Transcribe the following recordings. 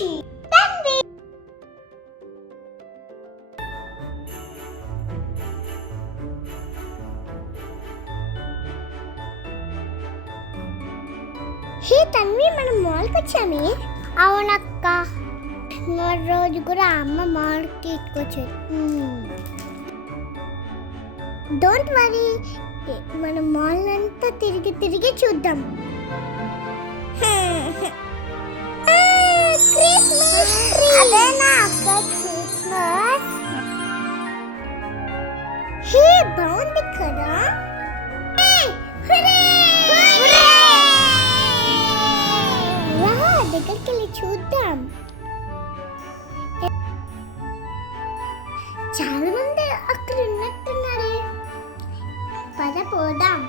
ఖుషి తన్వి. హే తన్వి, మనం మాల్కి వచ్చామే. అవునక్క, రోజు కూడా అమ్మ మాల్కి తీసుకొచ్చేది. డోంట్ వరీ, మనం మాల్ అంతా తిరిగి తిరిగి చూద్దాం. హే బాగుంది కదా. దగ్గరికి వెళ్ళి చూద్దాం. చాలా మంది అక్కడ ఉన్నట్టున్నారే. పద పోదాం.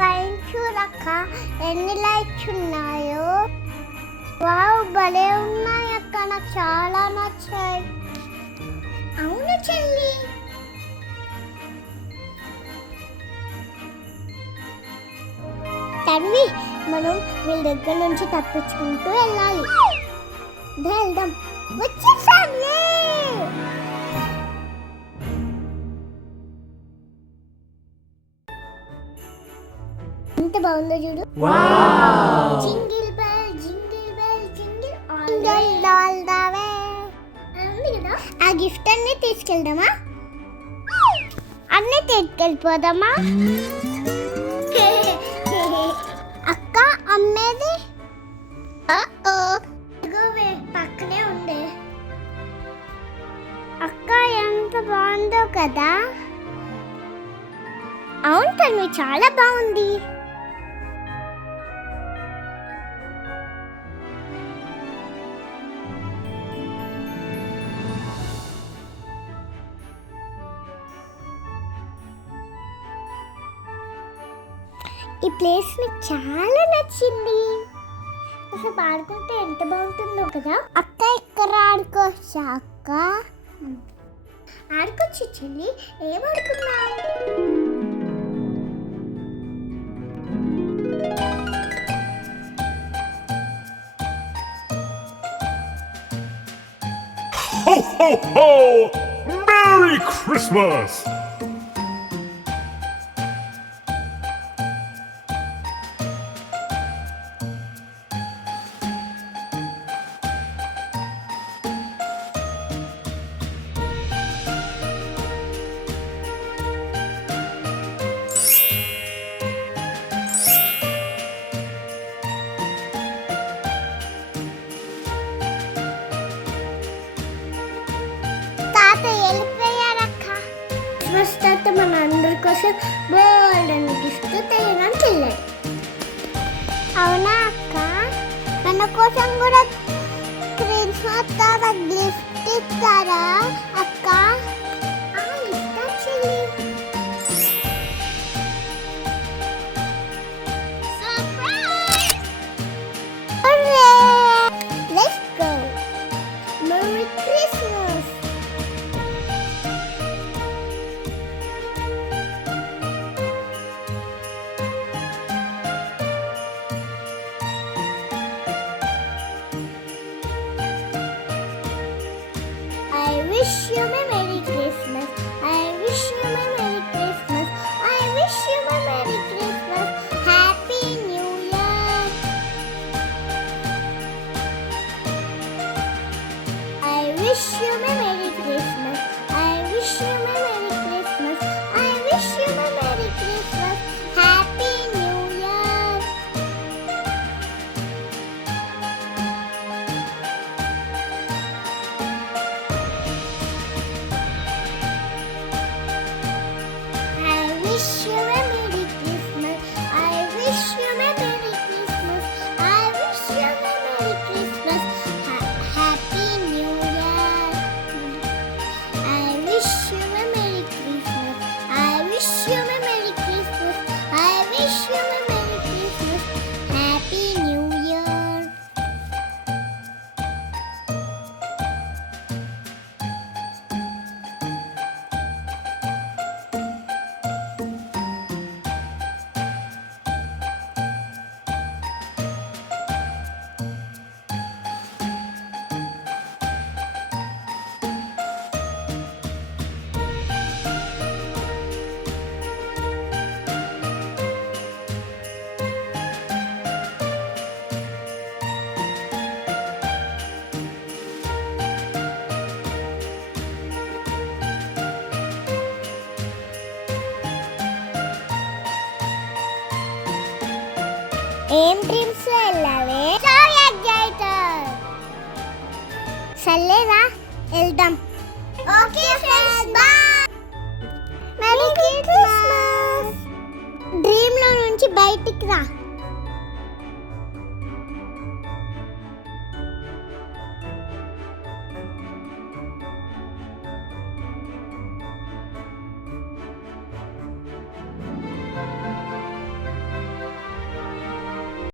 పైన చూడక్క ఎన్ని లైట్స్ ఉన్నాయో. వావ్, భలే ఉన్నాయి అక్క, నాకు చాలా నచ్చాయి. అవును చెల్లి. తన్వి, మనం వీళ్ళ దగ్గర నుంచి తప్పించుకుంటూ వెళ్ళాలి. వెళ్దాం. వచ్చేసాంలే. ఎంత బాగుందో చూడు. Jingle bell jingle bell jingle all the way. ఉంది కదా, ఆ గిఫ్ట్ అన్ని తీసుకెళ్దామా? అన్నీ తీసుకెళ్ళిపోదామా? అక్క, అమ్మేది పక్కనే ఉండే. అక్క, ఎంత బాగుందో కదా. అవును తను, చాలా బాగుంది. ఈ ప్లేస్ నాకు చాలా నచ్చింది. అసలు ఆడుకుంటే ఎంత బాగుంటుందో కదా. అక్క, ఇక్కడ ఆడుకోవచ్చా అక్క? ఆడుకోవచ్చు చెల్లి. ఏం ఆడుకున్నావు? Ho, ho, ho! Merry Christmas! Christmas తాత మన అందరి కోసం బోల్డ్ అని గిఫ్ట్ తేయడానికి వెళ్ళాడు. అవునా అక్క? మన కోసం కూడా క్రిస్మస్ తాత గిఫ్ట్ ఇస్తారా అక్క? ఇస్తా చెల్లి. Let's go. Merry Christmas. I wish ఏం డ్రీమ్స్ లో వెళ్ళావే? So excited. సర్లేరా వెళ్దాం. Okay friends, bye. Merry Christmas. Dream లో నుంచి బయటికి రా.